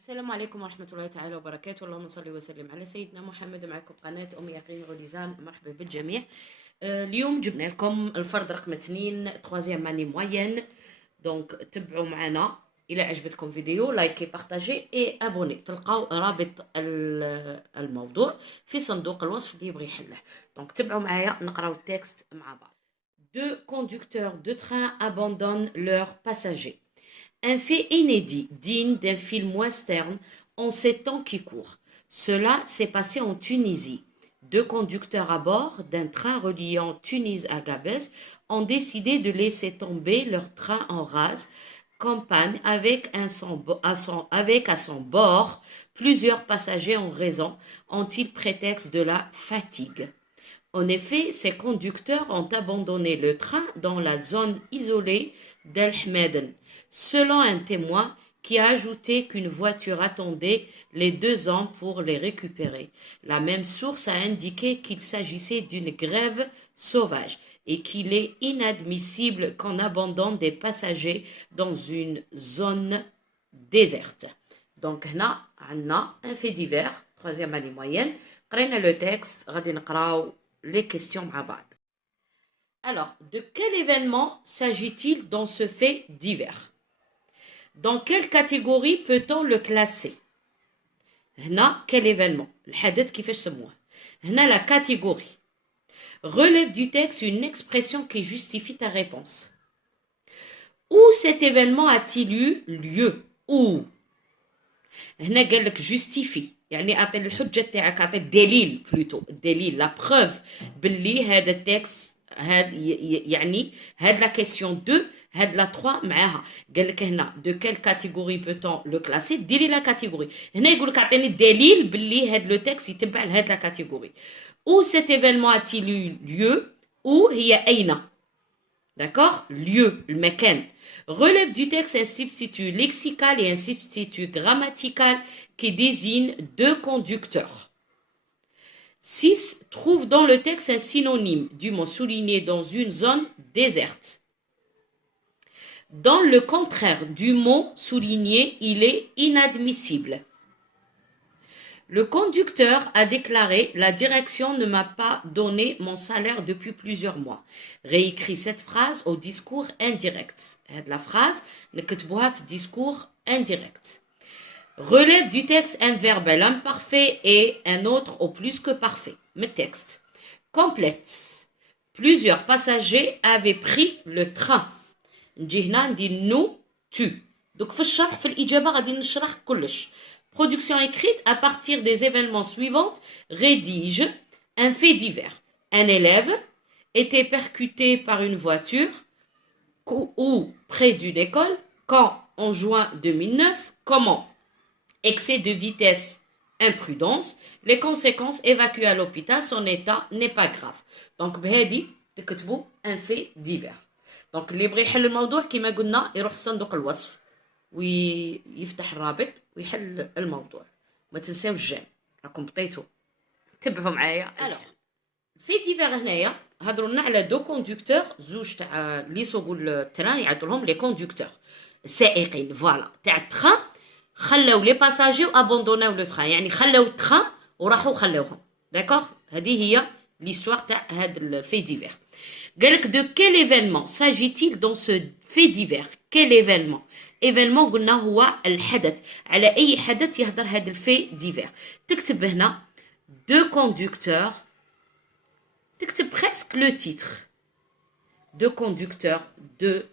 السلام عليكم ورحمة الله تعالى وبركاته. اللهم صل وسلم على سيدنا محمد. معكم قناة أم يقين غوليزان. مرحبا بالجميع. اليوم جبنا لكم الفرد رقم 2 troisième année moyenne. دونك تبعوا معنا. إلى عجبتكم فيديو لايكي بارتاجي اي ابوني. تلقاو رابط الموضوع في صندوق الوصف اللي يبغي يحله. دونك تبعوا معايا نقراو التكست مع بعض. Deux conducteurs de train abandonnent leurs passagers. Un fait inédit, digne d'un film western en ces temps qui courent. Cela s'est passé en Tunisie. Deux conducteurs à bord d'un train reliant Tunis à Gabès ont décidé de laisser tomber leur train en rase campagne avec à son bord plusieurs passagers en raison, ont-ils prétexte de la fatigue. En effet, ces conducteurs ont abandonné le train dans la zone isolée d'El Hmeden, selon un témoin qui a ajouté qu'une voiture attendait les deux hommes pour les récupérer. La même source a indiqué qu'il s'agissait d'une grève sauvage et qu'il est inadmissible qu'on abandonne des passagers dans une zone déserte. Donc, هنا عندنا un fait divers, troisième année moyenne. قرينا le texte, غادي نقراو les questions مع بعض. Alors, de quel événement s'agit-il dans ce fait divers? Dans quelle catégorie peut-on le classer? هنا quel événement? الحدث كيفاش سموه؟ هنا la catégorie. Relève du texte une expression qui justifie ta réponse. Où cet événement a-t-il eu lieu? Où? هنا قال لك justifie. يعني اعطي الحجه تاعك، اعطي الدليل بلوتو، الدليل لا بروف باللي هذا التكست هاد يعني هاد لا كيسيون 2 هاد لا 3 معاها. قال لك هنا دو كيل كاتيجوري بوتون لو كلاسي، ديري لا كاتيجوري. هنا يقول لك اعطيني الدليل باللي هاد لو تكست يتبع لهاد لا كاتيجوري. او سيت ايفينمون ا-t-il eu lieu؟ او هي اين، d'accord, lieu المكان. Relève du texte un substitut lexical et un substitut grammatical qui désigne deux conducteurs. 6. Trouve dans le texte un synonyme du mot souligné dans une zone déserte. Dans le contraire du mot souligné, il est inadmissible. Le conducteur a déclaré « La direction ne m'a pas donné mon salaire depuis plusieurs mois ». Réécris cette phrase au discours indirect. La phrase نكتبوها في discours indirect. Relève du texte un verbe à l'imparfait et un autre au plus que parfait. Le texte. Complète. Plusieurs passagers avaient pris le train. نجي هنا ندير nous, tu. Donc في الشرح في الإجابة غادي نشرح كلش. Production écrite à partir des événements suivants. Rédige un fait divers. Un élève était percuté par une voiture ou près d'une école quand en juin 2009. Comment? Excès de vitesse, imprudence. Les conséquences, évacué à l'hôpital, son état n'est pas grave. Donc بهذه تكتبوا un fait divers. Donc اللي يبغي يحل الموضوع كما قلنا يروح صندوق الوصف ويفتح الرابط ويحل الموضوع. ما تنساوش الجيم راكم بطيتو. تبعوا معايا. الوغ في ديفير هنايا هضروا لنا على دو كوندكتور، زوج تاع اللي يسوقوا التران يعيطوا لهم لي كوندكتور، السائقين فوالا تاع التران. خلاو لي باساجي وابوندوناو لو تران، يعني خلاو التران وراحوا خلاوهم. داكوغ، هذه هي ليستوار تاع هاد الفي ديفير. قالك دو كيل ايفينمون ساجيتيل دون سو في ديفير؟ كيل ايفينمون؟ ايفينمون قلنا هو الحدث، على اي حدث يهضر هاد الفي ديفير. تكتب هنا دو كوندكتور، تكتب presque le titre. Deux conducteurs de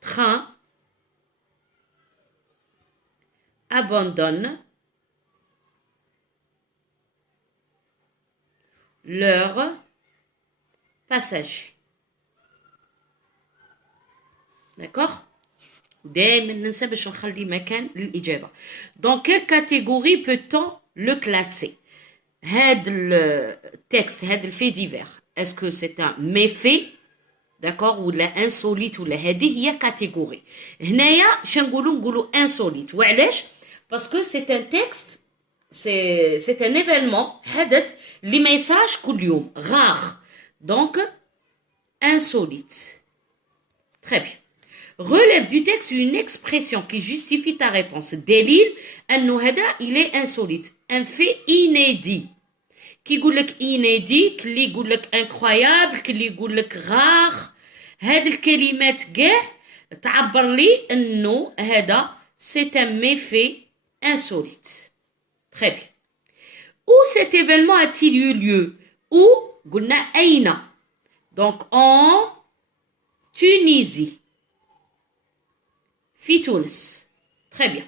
train abandonnent leurs passagers. D'accord? دائما ننسى باش نخلي مكان للإجابة. Dans quelle catégorie peut-on le classer? هاد التكست هاد الفي ديفير اسكو سي ان ميفي داكوغ ولا انسوليت ولا هذه هي كاتيجوري. هنايا نقولوا انسوليت. وعلاش؟ باسكو سي ان تكست سي ان ايفينمون حدث اللي ما يصراش كل يوم، غار. دونك انسوليت. تري بيان. relève du texte une expression qui justifie ta réponse. دليل أنه هذا il est insolite, un fait inédit. كي يقول لك inédit, كلي يقول لك incroyable, كلي يقول لك rare. هاد الكلمات كاع تعبر لي أنه هذا c'est un méfait insolite. Très bien. Où cet événement a-t-il eu lieu? Où? قلنا أين. Donc en Tunisie. في تونس. Très bien.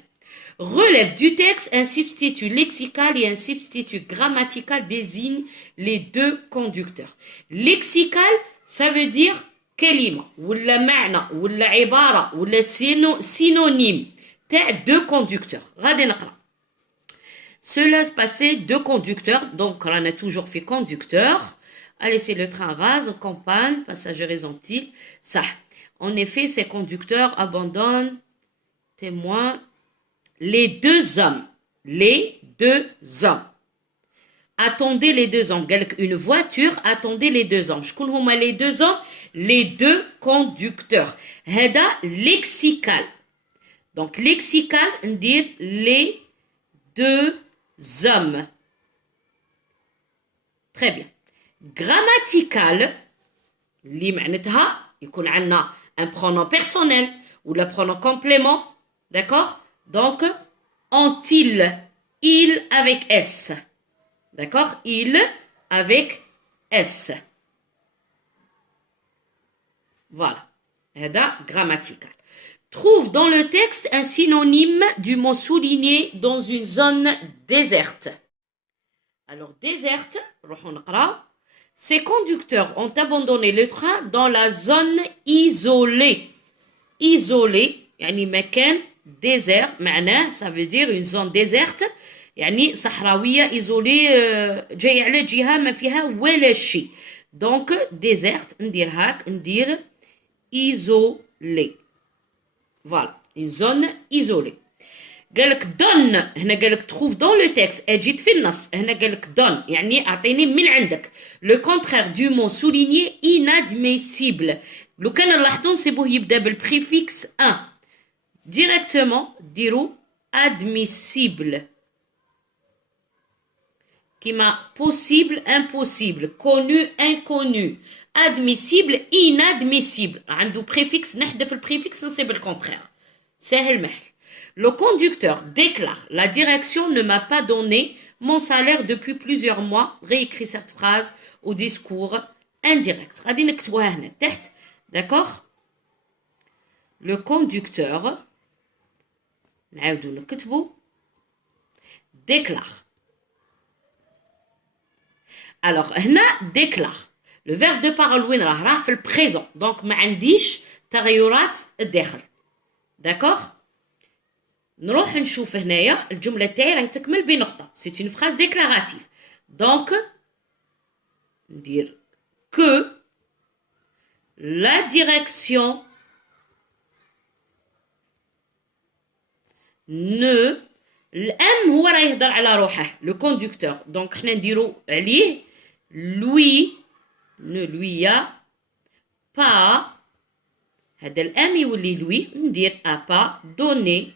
Relève du texte, un substitut lexical et un substitut grammatical désignent les deux conducteurs. Lexical, ça veut dire كلمة ولا معنى ولا عبارة ولا synonyme تاع deux conducteurs. غادي نقرأ. Cela passait deux conducteurs, donc on a toujours fait conducteur. A laissé le train rase, en campagne, passagers ont-ils ça. En effet, ces conducteurs abandonnent, témoins, les deux hommes. Les deux hommes. Attendez les deux hommes. Une voiture, attendez les deux hommes. شكون هما les deux hommes? Les deux conducteurs. هذا lexical. Donc lexical, ندير les deux hommes. Très bien. Grammatical, اللي معناتها يكون عندنا un pronom personnel ou le pronom complément. D'accord? Donc, ont-ils, il avec S. D'accord? Il avec S. Voilà. هذا grammatical. Trouve dans le texte un synonyme du mot souligné dans une zone déserte. Alors, déserte, نروحو نقرا. Ces conducteurs ont abandonné le train dans la zone isolée. Isolée, يعني مكان désert, معناه ça veut dire une zone déserte, يعني صحراوية isolée جاي على جهة ما فيها ولا شيء. Donc désert ندير هاك ندير isolé. Voilà, une zone isolée. قالك donne هنا قالك trouve dans le texte اجد في النص هنا قالك donne يعني اعطيني من عندك le contraire du mot souligné inadmissible. لو كان نلاحظوا نسيبوه يبدا بالبريفيكس ان directement ديرو admissible كيما possible impossible connu inconnu admissible inadmissible عنده préfixe نحذف البريفيكس نصيب الكونترير سهل محل. Le conducteur déclare « La direction ne m'a pas donné mon salaire depuis plusieurs mois. » Réécrit cette phrase au discours indirect. غادي نكتبوها هنا تحت. D'accord? Le conducteur نعاودو نكتبو déclare. Alors هنا déclare. Le verbe de parole وين راه في البريزون. Donc ما عنديش تغيرات الداخل. D'accord? نروح نشوف هنايا الجملة تاعي راهي تكمل بنقطة. C'est une phrase déclarative. Donc ندير que la direction ne الام هو راه يهضر على روحه لو كوندكتور دونك حنا نديرو عليه lui ne lui a pas هذا الام يولي lui ندير a pas donné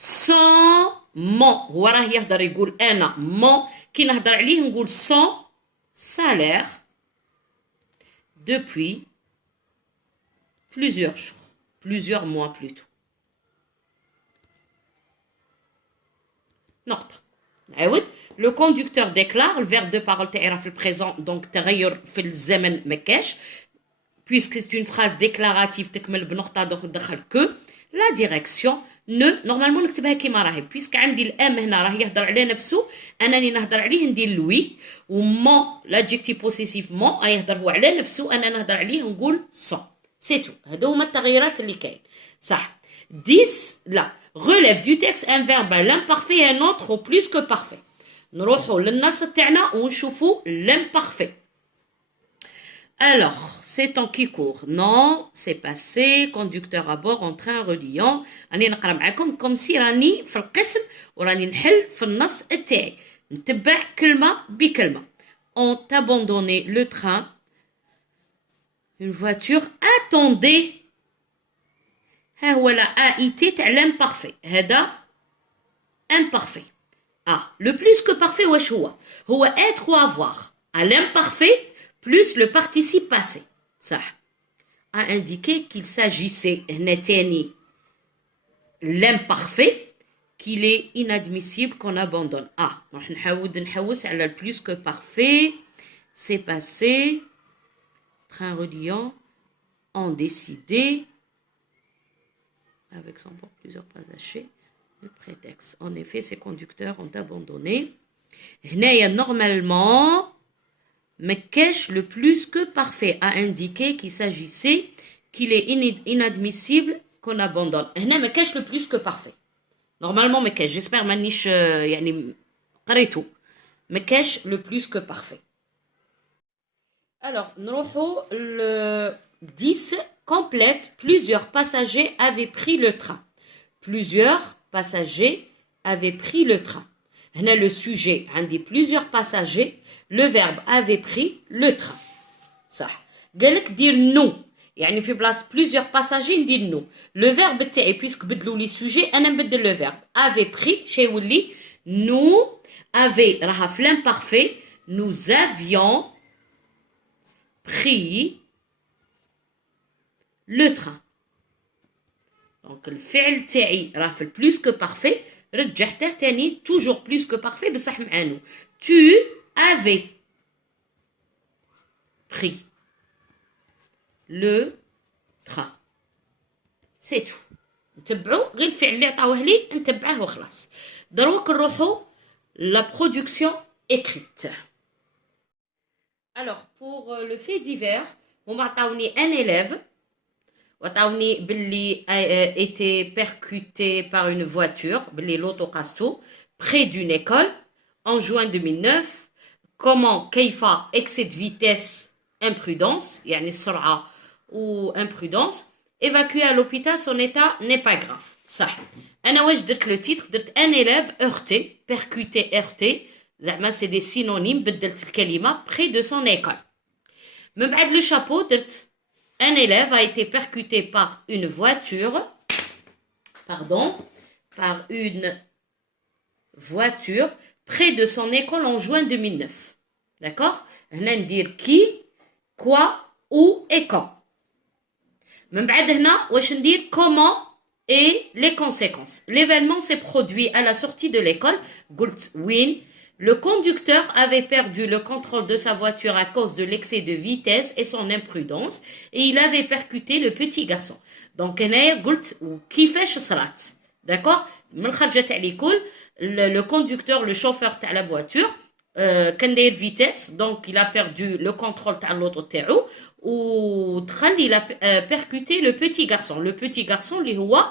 sans mon هو راه يهضر يقول انا mon كي نهضر عليه نقول sans salaire depuis plusieurs jours plusieurs mois plutôt. نقطة نعاود لو كوندكتور ديكلار الفيرب دو بارول تاعي راه في البريزون دونك تغير في الزمن مكاش puisque c'est une phrase déclarative تكمل بنقطة دخل que la direction ne نورمالمون نكتبها كيما راهي بيسك عندي الام هنا راه يهضر على نفسه انني نهضر عليه ندير لوي ومون لادجيكتيف بوسيسيف مون يهضر هو على نفسه انا نهضر عليه نقول سون سي تو. هادو هما التغييرات اللي كاين صح. 10 لا relève du texte un verbe à l'imparfait et un autre au plus que parfait. نروحوا للنص تاعنا ونشوفوا l'imparfait. Alors, c'est temps qui court. Non, c'est passé. Conducteur à bord, en train, reliant. راني نقرا معاكم كوم سي راني في القسم وراني نحل في النص تاعي. نتبع كلمة بكلمة. Ont abandonné le train Une voiture, attendez. ها هو la AIT تاع l'imparfait. هذا imparfait. Ah, le plus que parfait واش هو؟ هو être ou avoir. À l'imparfait plus le participe passé. صح. A indiqué qu'il s'agissait هنا تاني l'imparfait qu'il est inadmissible qu'on abandonne. Ah, راح نحاول نحوس على le plus que parfait. C'est passé. Train reliant. On décidé. Avec son port plusieurs passagers. Le prétexte. En effet, ces conducteurs ont abandonné. هنايا normalement مكاش le plus que parfait a indiqué qu'il s'agissait qu'il est inadmissible qu'on abandonne. هنا مكاش le plus que parfait. Normalement مكاش. J'espère مانيش يعني قريتو. مكاش le plus que parfait. Alors, نروحو le 10 complète. Plusieurs passagers avaient pris le train. Plusieurs passagers avaient pris le train. هنا le sujet عندي plusieurs passagers. Le verbe avait pris le train. صح. قالك دير nous. يعني في بلاص plusieurs passagers ندير nous. Le verbe تاعي puisque بدلوا لي sujet أنا نبدل le verbe. Avait pris شي يولي nous avait راها في l'imparfait. Nous avions pris le train. Donc الفعل تاعي راه في plus que parfait. رجعته تاني toujours plus que parfait بصح مع nous. Tu avais pris le train. C'est tout. نتبعوا غير الفعل اللي عطاوه لي نتبعه وخلاص. دروك نروحوا la production écrite. Alors pour le fait divers هما عطاوني un élève وعطاوني باللي été percuté par une voiture باللي l'autocasto près d'une école en juin 2009. Comment كيف excès de vitesse imprudence يعني السرعة ou imprudence. Évacué à l'hôpital, son état n'est pas grave. صح. أنا واش درت le titre درت un élève heurté, percuté, heurté. زعما c'est des synonymes بدلت الكلمة près de son école. من بعد le chapeau درت un élève a été percuté par une voiture. Par une voiture près de son école en juin 2009. D'accord? هنا ندير qui, quoi, où et quand. من بعد هنا واش ندير comment et les conséquences. L'événement s'est produit à la sortie de l'école. قلت وين. Le conducteur avait perdu le contrôle de sa voiture à cause de l'excès de vitesse et son imprudence et il avait percuté le petit garçon. Donc هنايا قلت كيفاش صرات. D'accord? من خرجة تاع ليكول le conducteur, le chauffeur تاع la voiture كان داير vitesse donc il a perdu le contrôle تاع l'auto تاعو ودخل il a percuté le petit garçon. Le petit garçon اللي هو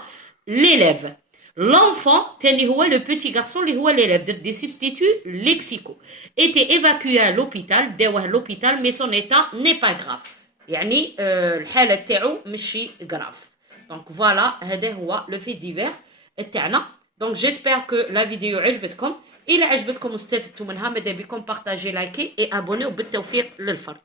l'élève. L'enfant تاني هو le petit garçon اللي هو l'élève. درت des substituts lexicaux. Était évacué à l'hôpital. داوه l'hôpital mais son état n'est pas grave. يعني الحالة تاعو ماشي grave. Donc voilà هذا هو le fait divers تاعنا. Donc j'espère que la vidéo عجبتكم. إلا عجبتكم واستفدتوا منها ماذا بكم بارطاجي لايكي et abonnez وبالتوفيق للفرد.